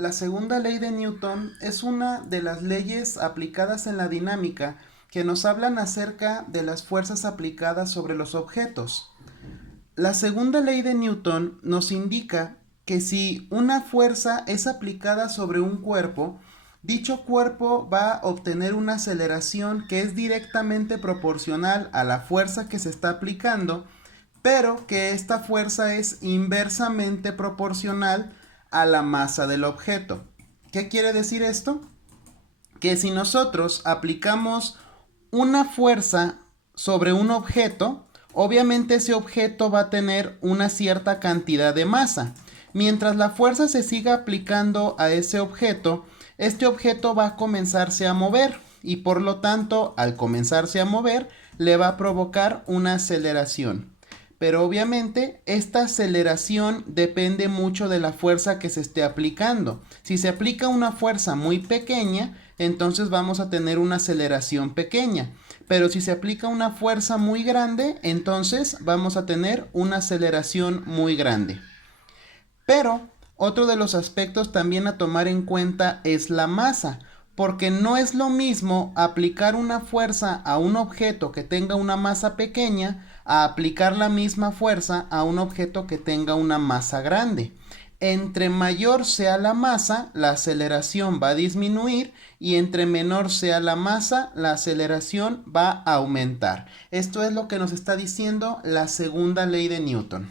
La segunda ley de Newton es una de las leyes aplicadas en la dinámica que nos hablan acerca de las fuerzas aplicadas sobre los objetos. La segunda ley de Newton nos indica que si una fuerza es aplicada sobre un cuerpo, dicho cuerpo va a obtener una aceleración que es directamente proporcional a la fuerza que se está aplicando, pero que esta fuerza es inversamente proporcional a la masa del objeto. ¿Qué quiere decir esto? Que si nosotros aplicamos una fuerza sobre un objeto, obviamente ese objeto va a tener una cierta cantidad de masa. Mientras la fuerza se siga aplicando a ese objeto, este objeto va a comenzarse a mover y por lo tanto, al comenzarse a mover, le va a provocar una aceleración. Pero obviamente esta aceleración depende mucho de la fuerza que se esté aplicando. Si se aplica una fuerza muy pequeña, entonces vamos a tener una aceleración pequeña. Pero si se aplica una fuerza muy grande, entonces vamos a tener una aceleración muy grande. Pero otro de los aspectos también a tomar en cuenta es la masa, porque no es lo mismo aplicar una fuerza a un objeto que tenga una masa pequeña a aplicar la misma fuerza a un objeto que tenga una masa grande. Entre mayor sea la masa, la aceleración va a disminuir y entre menor sea la masa, la aceleración va a aumentar. Esto es lo que nos está diciendo la segunda ley de Newton.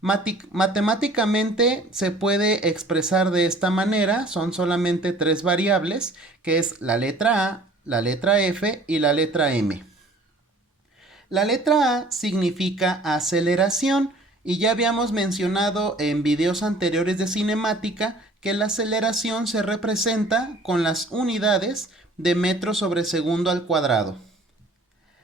Matemáticamente se puede expresar de esta manera, son solamente tres variables, que es la letra A, la letra F y la letra M. La letra A significa aceleración y ya habíamos mencionado en videos anteriores de cinemática que la aceleración se representa con las unidades de metro sobre segundo al cuadrado.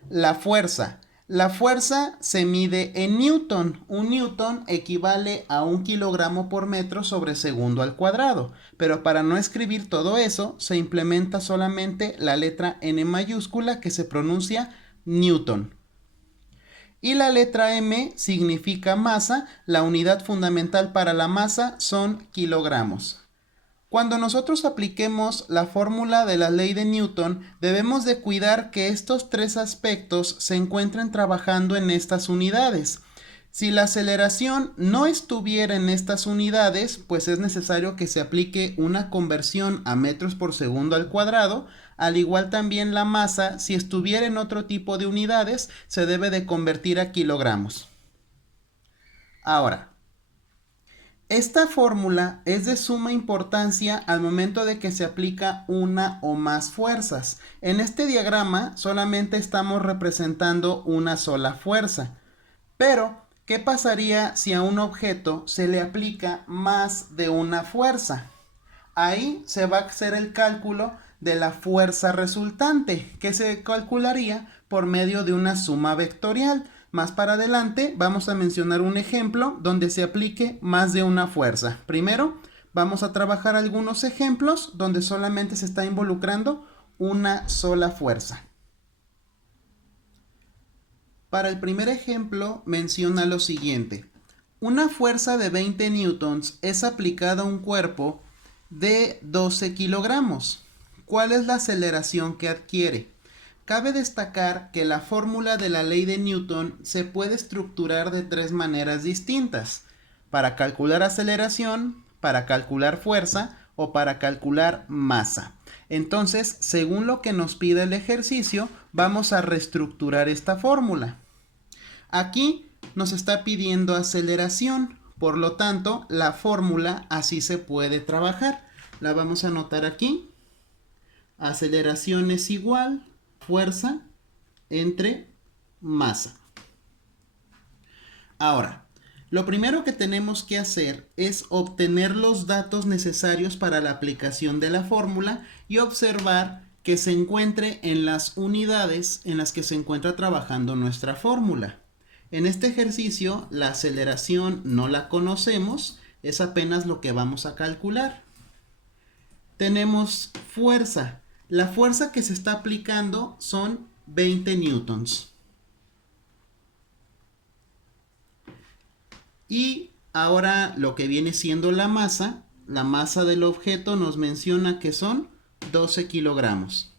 La fuerza. La fuerza se mide en newton. Un newton equivale a 1 kilogramo por metro sobre segundo al cuadrado. Pero para no escribir todo eso, se implementa solamente la letra N mayúscula que se pronuncia newton. Y la letra M significa masa. La unidad fundamental para la masa son kilogramos. Cuando nosotros apliquemos la fórmula de la ley de Newton, debemos de cuidar que estos tres aspectos se encuentren trabajando en estas unidades. Si la aceleración no estuviera en estas unidades, pues es necesario que se aplique una conversión a metros por segundo al cuadrado. Al igual también la masa, si estuviera en otro tipo de unidades, se debe de convertir a kilogramos. Ahora, esta fórmula es de suma importancia al momento de que se aplica una o más fuerzas. En este diagrama solamente estamos representando una sola fuerza. Pero, ¿qué pasaría si a un objeto se le aplica más de una fuerza? Ahí se va a hacer el cálculo de la fuerza resultante, que se calcularía por medio de una suma vectorial. Más para adelante vamos a mencionar un ejemplo donde se aplique más de una fuerza. Primero vamos a trabajar algunos ejemplos donde solamente se está involucrando una sola fuerza. Para el primer ejemplo menciona lo siguiente. Una fuerza de 20 newtons es aplicada a un cuerpo de 12 kilogramos. ¿Cuál es la aceleración que adquiere? Cabe destacar que la fórmula de la ley de Newton se puede estructurar de tres maneras distintas: para calcular aceleración, para calcular fuerza o para calcular masa. Entonces, según lo que nos pide el ejercicio, vamos a reestructurar esta fórmula. Aquí nos está pidiendo aceleración, por lo tanto, la fórmula así se puede trabajar. La vamos a anotar aquí. Aceleración es igual fuerza entre masa. Ahora, lo primero que tenemos que hacer es obtener los datos necesarios para la aplicación de la fórmula y observar que se encuentre en las unidades en las que se encuentra trabajando nuestra fórmula. En este ejercicio, la aceleración no la conocemos, es apenas lo que vamos a calcular. Tenemos fuerza. La fuerza que se está aplicando son 20 newtons. Y ahora lo que viene siendo la masa, la masa del objeto nos menciona que son 12 kilogramos.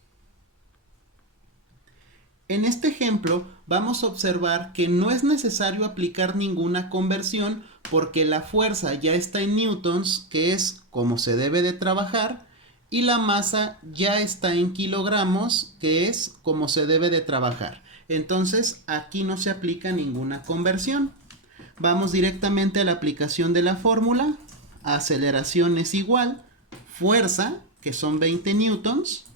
En este ejemplo vamos a observar que no es necesario aplicar ninguna conversión porque la fuerza ya está en newtons, que es como se debe de trabajar, y la masa ya está en kilogramos, que es como se debe de trabajar. Entonces aquí no se aplica ninguna conversión. Vamos directamente a la aplicación de la fórmula. Aceleración es igual, fuerza, que son 20 newtons,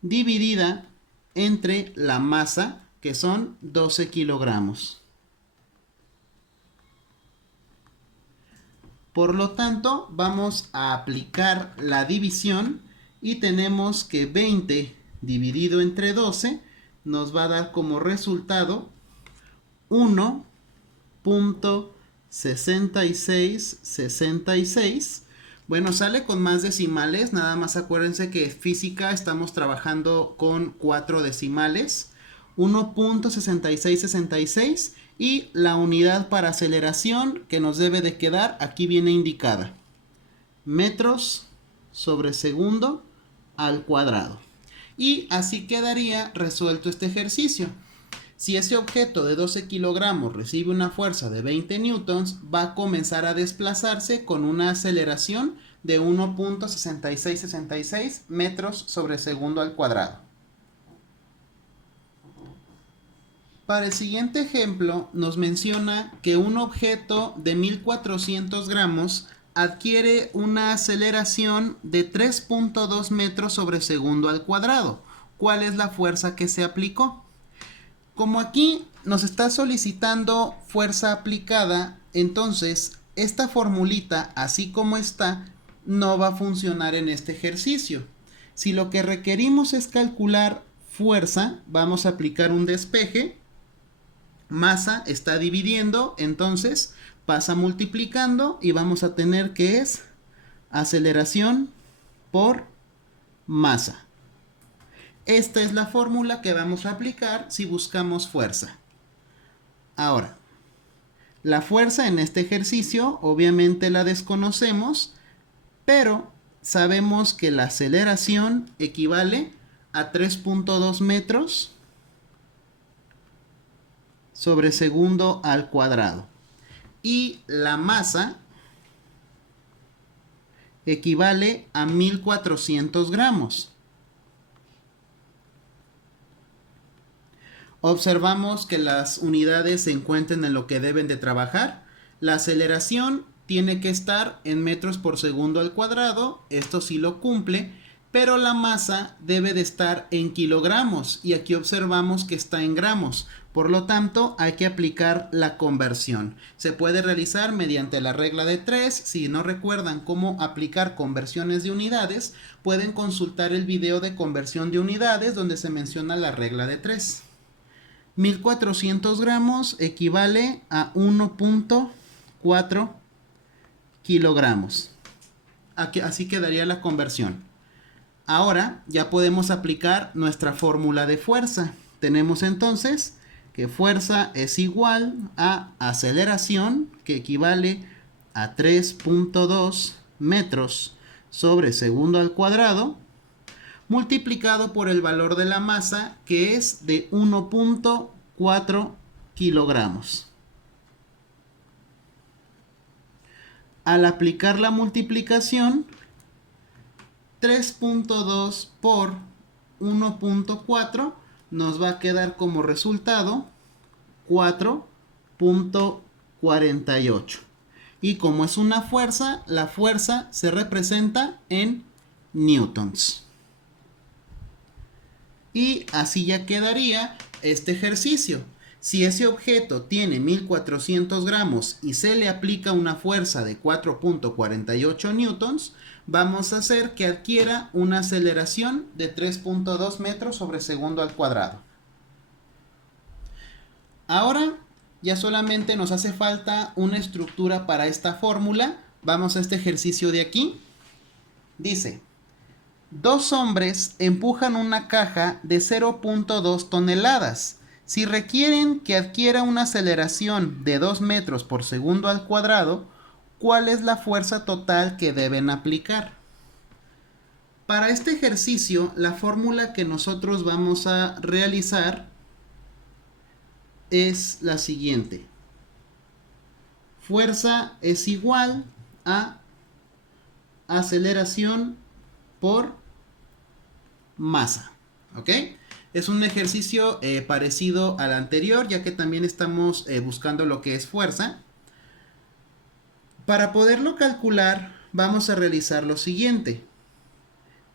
dividida entre la masa, que son 12 kilogramos. Por lo tanto, vamos a aplicar la división y tenemos que 20 dividido entre 12 nos va a dar como resultado 1.6666. Bueno, sale con más decimales, nada más acuérdense que en física estamos trabajando con 4 decimales. 1.6666 y la unidad para aceleración que nos debe de quedar aquí viene indicada. Metros sobre segundo al cuadrado. Y así quedaría resuelto este ejercicio. Si ese objeto de 12 kilogramos recibe una fuerza de 20 newtons, va a comenzar a desplazarse con una aceleración de 1.6666 metros sobre segundo al cuadrado. Para el siguiente ejemplo nos menciona que un objeto de 1400 gramos adquiere una aceleración de 3.2 metros sobre segundo al cuadrado. ¿Cuál es la fuerza que se aplicó? Como aquí nos está solicitando fuerza aplicada, entonces esta formulita, así como está, no va a funcionar en este ejercicio. Si lo que requerimos es calcular fuerza, vamos a aplicar un despeje. Masa está dividiendo, entonces pasa multiplicando y vamos a tener que es aceleración por masa. Esta es la fórmula que vamos a aplicar si buscamos fuerza. Ahora, la fuerza en este ejercicio obviamente la desconocemos, pero sabemos que la aceleración equivale a 3.2 metros sobre segundo al cuadrado. Y la masa equivale a 1400 gramos. Observamos que las unidades se encuentran en lo que deben de trabajar. La aceleración tiene que estar en metros por segundo al cuadrado, esto sí lo cumple, pero la masa debe de estar en kilogramos y aquí observamos que está en gramos. Por lo tanto, hay que aplicar la conversión. Se puede realizar mediante la regla de 3. Si no recuerdan cómo aplicar conversiones de unidades, pueden consultar el video de conversión de unidades donde se menciona la regla de 3. 1400 gramos equivale a 1.4 kilogramos. Así quedaría la conversión. Ahora ya podemos aplicar nuestra fórmula de fuerza. Tenemos entonces que fuerza es igual a aceleración, que equivale a 3.2 metros sobre segundo al cuadrado, multiplicado por el valor de la masa, que es de 1.4 kilogramos. Al aplicar la multiplicación, 3.2 por 1.4 nos va a quedar como resultado 4.48. Y como es una fuerza, la fuerza se representa en newtons. Y así ya quedaría este ejercicio. Si ese objeto tiene 1400 gramos y se le aplica una fuerza de 4.48 newtons, vamos a hacer que adquiera una aceleración de 3.2 metros sobre segundo al cuadrado. Ahora ya solamente nos hace falta una estructura para esta fórmula. Vamos a este ejercicio de aquí. Dice: dos hombres empujan una caja de 0.2 toneladas. Si requieren que adquiera una aceleración de 2 metros por segundo al cuadrado, cuál es la fuerza total que deben aplicar. Para este ejercicio, la fórmula que nosotros vamos a realizar es la siguiente. Fuerza es igual a aceleración por masa. ¿Ok? Es un ejercicio parecido al anterior, ya que también estamos buscando lo que es fuerza. Para poderlo calcular, vamos a realizar lo siguiente.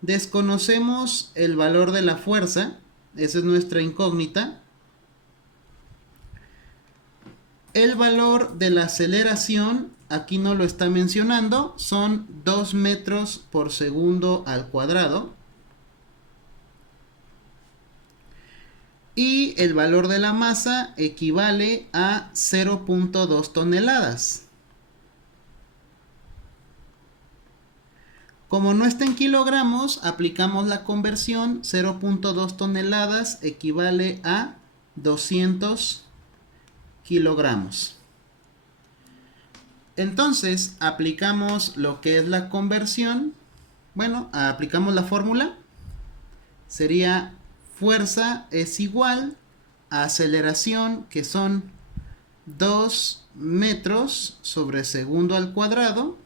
Desconocemos el valor de la fuerza, esa es nuestra incógnita. El valor de la aceleración, aquí no lo está mencionando, son 2 metros por segundo al cuadrado. Y el valor de la masa equivale a 0.2 toneladas. Como no está en kilogramos, aplicamos la conversión. 0.2 toneladas equivale a 200 kilogramos. Entonces, aplicamos lo que es la conversión. Bueno, aplicamos la fórmula. Sería fuerza es igual a aceleración, que son 2 metros sobre segundo al cuadrado,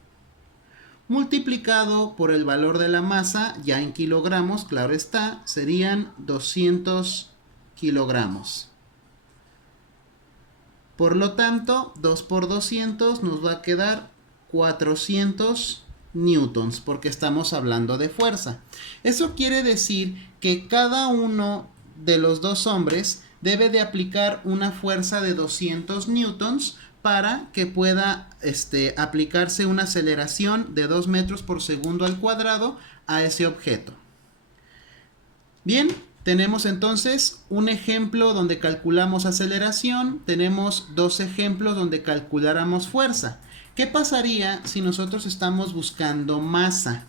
multiplicado por el valor de la masa, ya en kilogramos, claro está, serían 200 kilogramos. Por lo tanto, 2 por 200 nos va a quedar 400 newtons, porque estamos hablando de fuerza. Eso quiere decir que cada uno de los dos hombres debe de aplicar una fuerza de 200 newtons para que pueda aplicarse una aceleración de 2 metros por segundo al cuadrado a ese objeto. Bien, tenemos entonces un ejemplo donde calculamos aceleración, tenemos dos ejemplos donde calculáramos fuerza. ¿Qué pasaría si nosotros estamos buscando masa?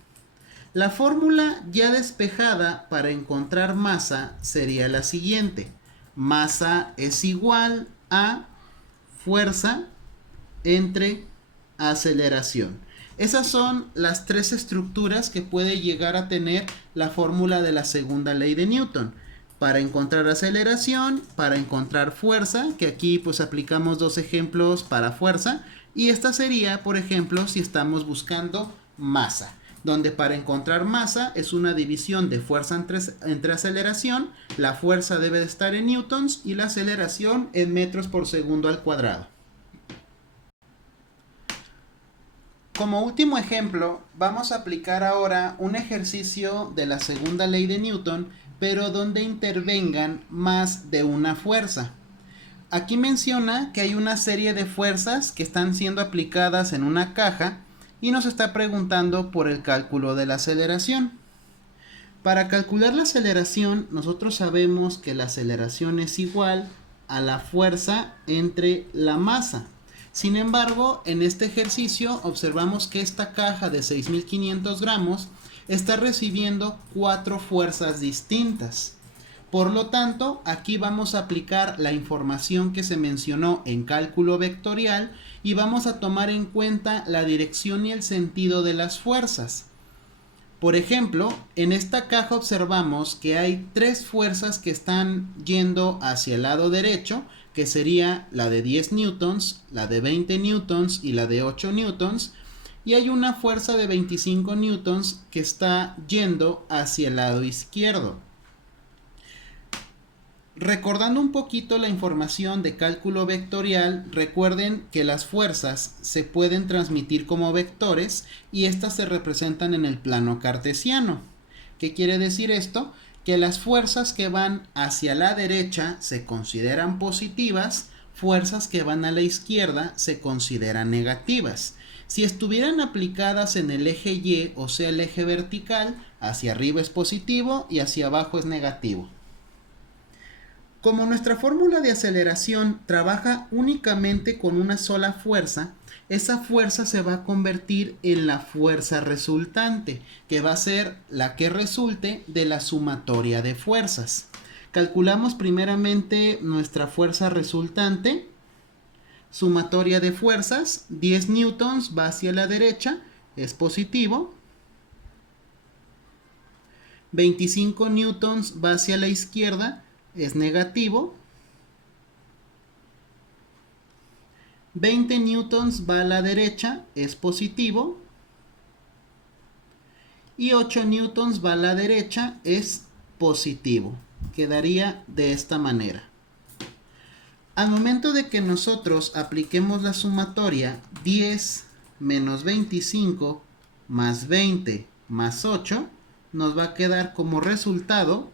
La fórmula ya despejada para encontrar masa sería la siguiente. Masa es igual a fuerza entre aceleración. Esas son las tres estructuras que puede llegar a tener la fórmula de la segunda ley de Newton. Para encontrar aceleración, para encontrar fuerza, que aquí pues aplicamos dos ejemplos para fuerza. Y esta sería, por ejemplo, si estamos buscando masa, donde para encontrar masa es una división de fuerza entre aceleración. La fuerza debe de estar en newtons y la aceleración en metros por segundo al cuadrado. Como último ejemplo, vamos a aplicar ahora un ejercicio de la segunda ley de Newton, pero donde intervengan más de una fuerza. Aquí menciona que hay una serie de fuerzas que están siendo aplicadas en una caja y nos está preguntando por el cálculo de la aceleración. Para calcular la aceleración, nosotros sabemos que la aceleración es igual a la fuerza entre la masa. Sin embargo, en este ejercicio observamos que esta caja de 6.500 gramos está recibiendo 4 fuerzas distintas. Por lo tanto, aquí vamos a aplicar la información que se mencionó en cálculo vectorial y vamos a tomar en cuenta la dirección y el sentido de las fuerzas. Por ejemplo, en esta caja observamos que hay 3 fuerzas que están yendo hacia el lado derecho, que sería la de 10 newtons, la de 20 newtons y la de 8 newtons. Y hay una fuerza de 25 newtons que está yendo hacia el lado izquierdo. Recordando un poquito la información de cálculo vectorial, recuerden que las fuerzas se pueden transmitir como vectores y estas se representan en el plano cartesiano. ¿Qué quiere decir esto? Que las fuerzas que van hacia la derecha se consideran positivas, fuerzas que van a la izquierda se consideran negativas. Si estuvieran aplicadas en el eje Y, o sea el eje vertical, hacia arriba es positivo y hacia abajo es negativo. Como nuestra fórmula de aceleración trabaja únicamente con una sola fuerza, esa fuerza se va a convertir en la fuerza resultante, que va a ser la que resulte de la sumatoria de fuerzas. Calculamos primeramente nuestra fuerza resultante. Sumatoria de fuerzas, 10 newtons va hacia la derecha, es positivo. 25 newtons va hacia la izquierda, es negativo. 20 newtons va a la derecha, es positivo. Y 8 newtons va a la derecha, es positivo. Quedaría de esta manera. Al momento de que nosotros apliquemos la sumatoria 10 menos 25 más 20 más 8, nos va a quedar como resultado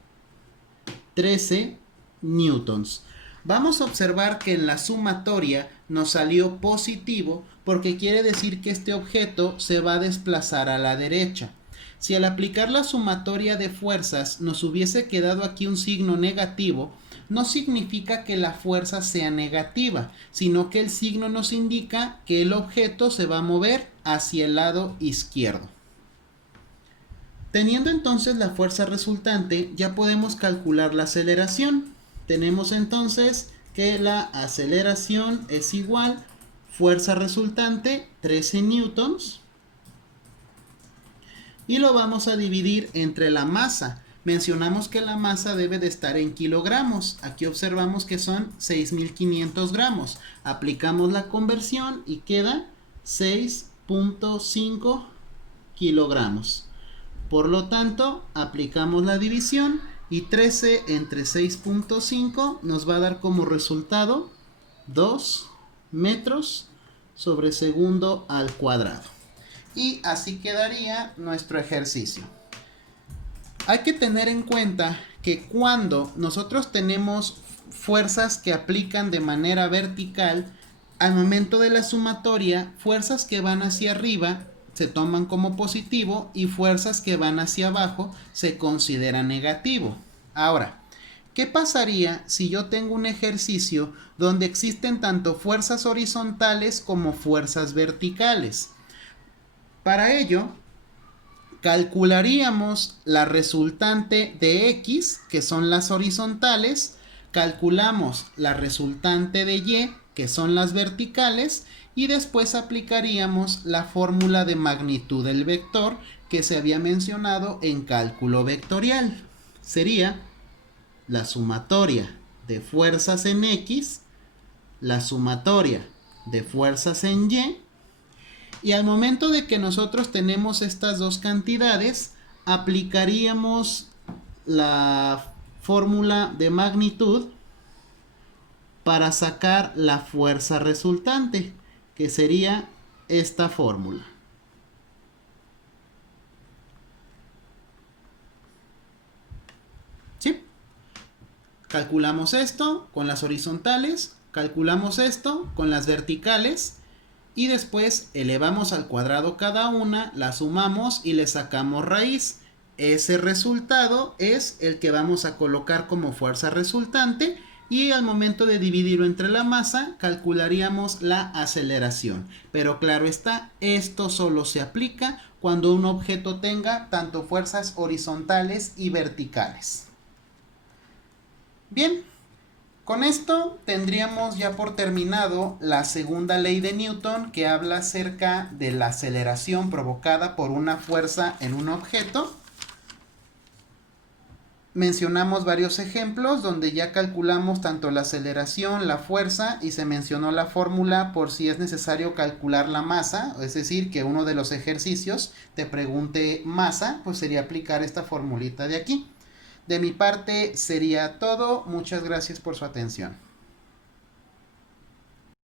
13 newtons. Vamos a observar que en la sumatoria nos salió positivo porque quiere decir que este objeto se va a desplazar a la derecha. Si al aplicar la sumatoria de fuerzas nos hubiese quedado aquí un signo negativo, no significa que la fuerza sea negativa, sino que el signo nos indica que el objeto se va a mover hacia el lado izquierdo. Teniendo entonces la fuerza resultante, ya podemos calcular la aceleración. Tenemos entonces que la aceleración es igual fuerza resultante 13 newtons y lo vamos a dividir entre la masa. Mencionamos que la masa debe de estar en kilogramos. Aquí observamos que son 6.500 gramos. Aplicamos la conversión y queda 6.5 kilogramos. Por lo tanto, aplicamos la división y 13 entre 6.5 nos va a dar como resultado 2 metros sobre segundo al cuadrado. Y así quedaría nuestro ejercicio. Hay que tener en cuenta que cuando nosotros tenemos fuerzas que aplican de manera vertical, al momento de la sumatoria, fuerzas que van hacia arriba se toman como positivo y fuerzas que van hacia abajo se consideran negativo. Ahora, ¿qué pasaría si yo tengo un ejercicio donde existen tanto fuerzas horizontales como fuerzas verticales? Para ello, calcularíamos la resultante de X, que son las horizontales, calculamos la resultante de Y, que son las verticales, y después aplicaríamos la fórmula de magnitud del vector que se había mencionado en cálculo vectorial. Sería la sumatoria de fuerzas en X, la sumatoria de fuerzas en y al momento de que nosotros tenemos estas dos cantidades, aplicaríamos la fórmula de magnitud para sacar la fuerza resultante, que sería esta fórmula. ¿Sí? Calculamos esto con las horizontales, calculamos esto con las verticales y después elevamos al cuadrado cada una, la sumamos y le sacamos raíz. Ese resultado es el que vamos a colocar como fuerza resultante y al momento de dividirlo entre la masa calcularíamos la aceleración. Pero claro está, esto solo se aplica cuando un objeto tenga tanto fuerzas horizontales y verticales. Bien, con esto tendríamos ya por terminado la segunda ley de Newton, que habla acerca de la aceleración provocada por una fuerza en un objeto. Mencionamos varios ejemplos donde ya calculamos tanto la aceleración, la fuerza y se mencionó la fórmula por si es necesario calcular la masa, es decir, que uno de los ejercicios te pregunte masa, pues sería aplicar esta formulita de aquí. De mi parte sería todo. Muchas gracias por su atención.